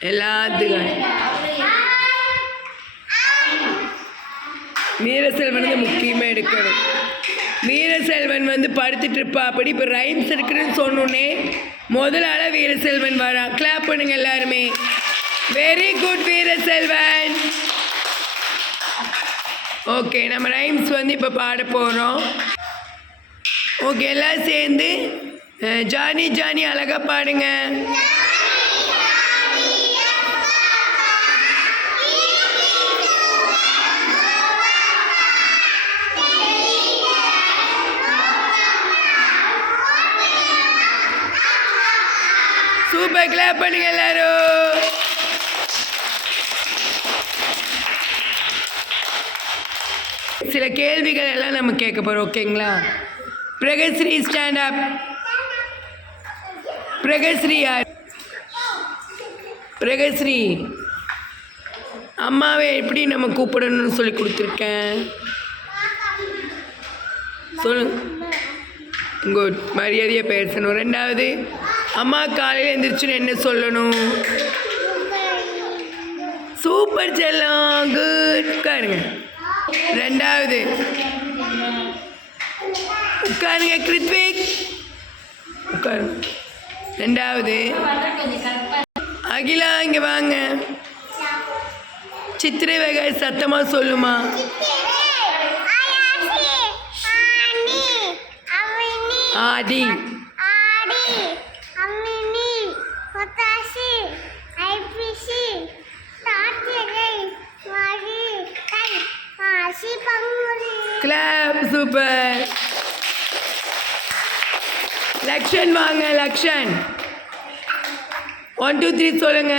எல்லாத்துக்கும் வீரசெல்வன் வந்து முக்கியமாக எடுக்கணும். வீரசெல்வன் வந்து படுத்துட்டு இருப்பா. அப்படி இப்போ ரைம்ஸ் இருக்குன்னு சொன்னோன்னே முதலால வீரசெல்வன் வரான். கிளாப் பண்ணுங்க எல்லாருமே. Very good Veeraselvan. ஓகே, நம்ம ரைம்ஸ் வந்து இப்போ பாட போகிறோம். ஓகே, எல்லாம் சேர்ந்து ஜானி ஜானி அழகாக பாடுங்க. சூப்பர், கிளாப் பண்ணுங்க எல்லாரும். சில கேள்விகள் எல்லாம் நம்ம கேட்க போகிறோம். ஓகேங்களா? பிரகஸ்ரீ ஸ்டாண்ட் அப். பிரகஸ்ரீ யார்? பிரகஸ்ரீ அம்மாவை எப்படி நம்ம கூப்பிடணும்னு சொல்லி கொடுத்துருக்கேன். சொல்லுங்க. குட், மரியாதையாக பேசணும். ரெண்டாவது, அம்மா காலையில் எழுந்திரிச்சுன்னு என்ன சொல்லணும்? சூப்பர் செல்லம், குட். உட்காருங்க. ரெண்டாவது, உட்காருங்க கிருத்விக், உட்காருங்க. ரெண்டாவது, அகிலா இங்கே வாங்க. சித்திரை வகை சத்தமாக சொல்லுமா. ஆடி, கிளாப். சூப்பர். லக்ஷன் வாங்க. லக்ஷன் 1 2 3 சொல்லுங்க.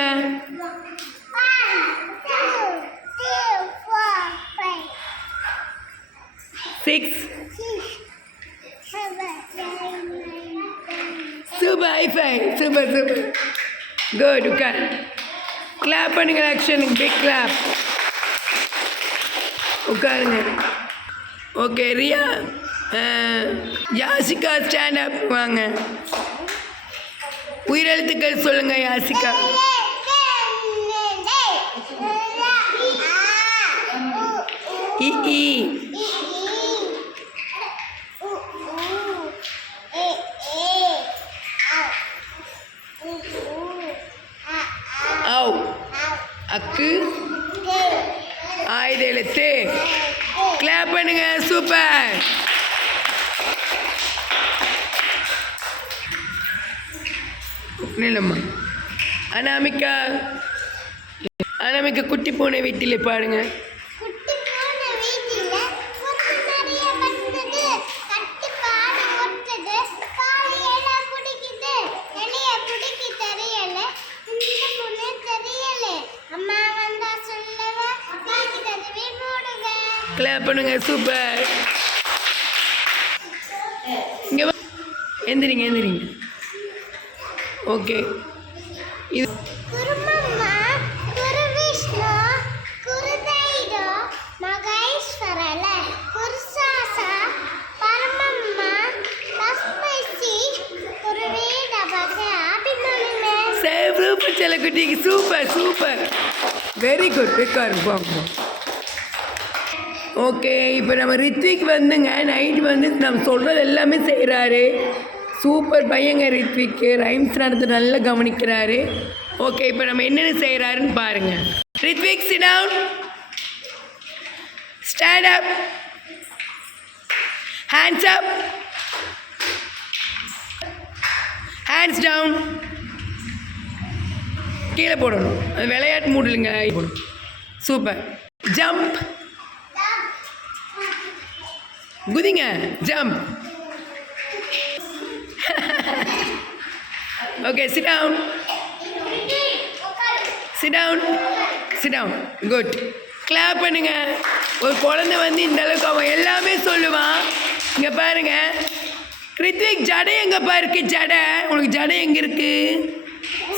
6 super. High five. Super super, good. உட்கார். கிளாப் பண்ணுங்க லக்ஷனுக்கு. Big clap. உட்காருங்க. Okay, Riya Yasika stand up வாங்க. உயிரெழுத்துக்கள் சொல்லுங்க யாசிகா. இ இ ஔ அக்கு ஆயுத எழுத்து. கிளாப் பண்ணுங்க. சூப்பர். நிலம்மா. அனாமிகா, அனாமிகா குட்டி பூனை வீட்டில் பாடுங்க. கிளாப் பண்ணுங்க. சூப்பர். இங்கே எந்திரிங்க எந்திரிங்க. ஓகே, இது சூப்பர் செல்லக்குட்டிக்கு. Super super, very good. போங்க. ஓகே, இப்போ நம்ம ரித்விக் வந்துங்க நைட் வந்து நம்ம சொல்கிறது எல்லாமே செய்கிறாரு. சூப்பர் பையங்க ரித்விக்கு. ரைம்ஸ் நடத்த நல்லா கவனிக்கிறாரு. ஓகே, இப்போ நம்ம என்னென்ன செய்கிறாருன்னு பாருங்கள். Rithvik, sit down. Stand up. Hands up. Hands down. கீழே போடணும். அது விளையாட்டு மூடலுங்க. சூப்பர். ஜம்ப். குதிங்க. Jump. Okay, sit down. Sit down. Sit down. Good. Clap பண்ணுங்க. ஒரு குழந்தை வந்து இந்த அளவுக்கு அவன் எல்லாமே சொல்லுவான். இங்கே பாருங்க ரித்விக், ஜடை எங்கப்பா இருக்கு? ஜடை உனக்கு ஜடை எங்கே இருக்கு?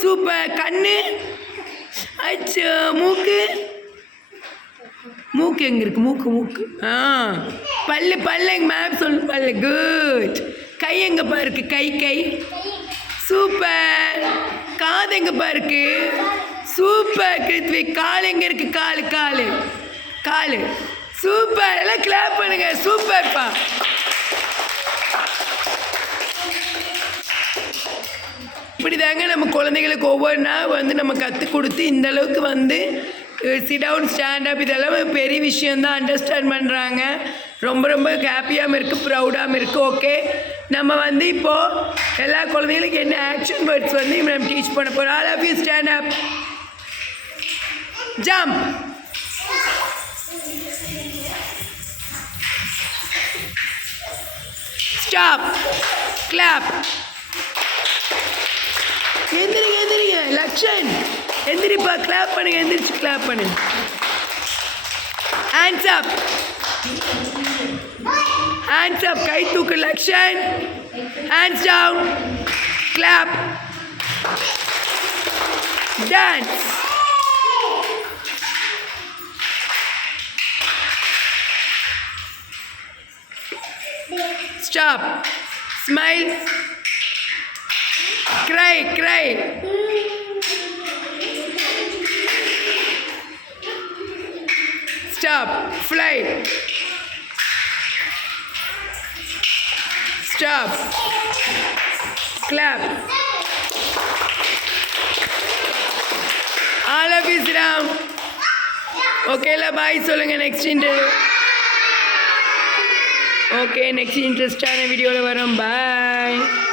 சூப்பர். கண்ணு. அச்சோ. மூக்கு. மூக்கு எங்கே இருக்குது? மூக்கு. பல்லு. எங்கள் மேப் சொல்லு. பல்லு. குட். கை எங்கப்பா இருக்குது? கை. சூப்பர். காது எங்கப்பா இருக்குது? சூப்பர் கிருத்விக். கால் எங்கே இருக்கு? காலு காலு காலு. சூப்பர். எல்லாம் கிளாப் பண்ணுங்க. சூப்பர்ப்பா. இப்படி தாங்க நம்ம குழந்தைகளுக்கு ஒவ்வொரு நாள் வந்து நம்ம கற்றுக் கொடுத்து இந்த அளவுக்கு வந்து சிட் டவுன் ஸ்டாண்ட் அப் இதெல்லாம் பெரிய விஷயந்தான். அண்டர்ஸ்டாண்ட் பண்ணுறாங்க. ரொம்ப ரொம்ப ஹாப்பியாகவும் இருக்குது, ப்ரௌடாகவும் இருக்குது. ஓகே, நம்ம வந்து இப்போது எல்லா குழந்தைகளுக்கும் என்ன ஆக்ஷன் வேர்ட்ஸ் வந்து நம்ம டீச் பண்ண போகிறோம். All of you stand up, jump, stop, clap. எந்திரிங்க எந்திரிங்க. லக்ஷன் எந்திரிப்பா. கிளாப் பண்ணுங்க. எந்திரிச்சு கிளாப் பண்ணுங்க. Hands up, hands up. கை தூக்கு Lakshan. Hands down, clap, dance. Stop, smile, cry, cry. Stop, fly. Stop, clap. All of you sit down. Okay, la bye சொல்லுங்க. Next interview. Okay, next interesting video ல வரோம். Bye.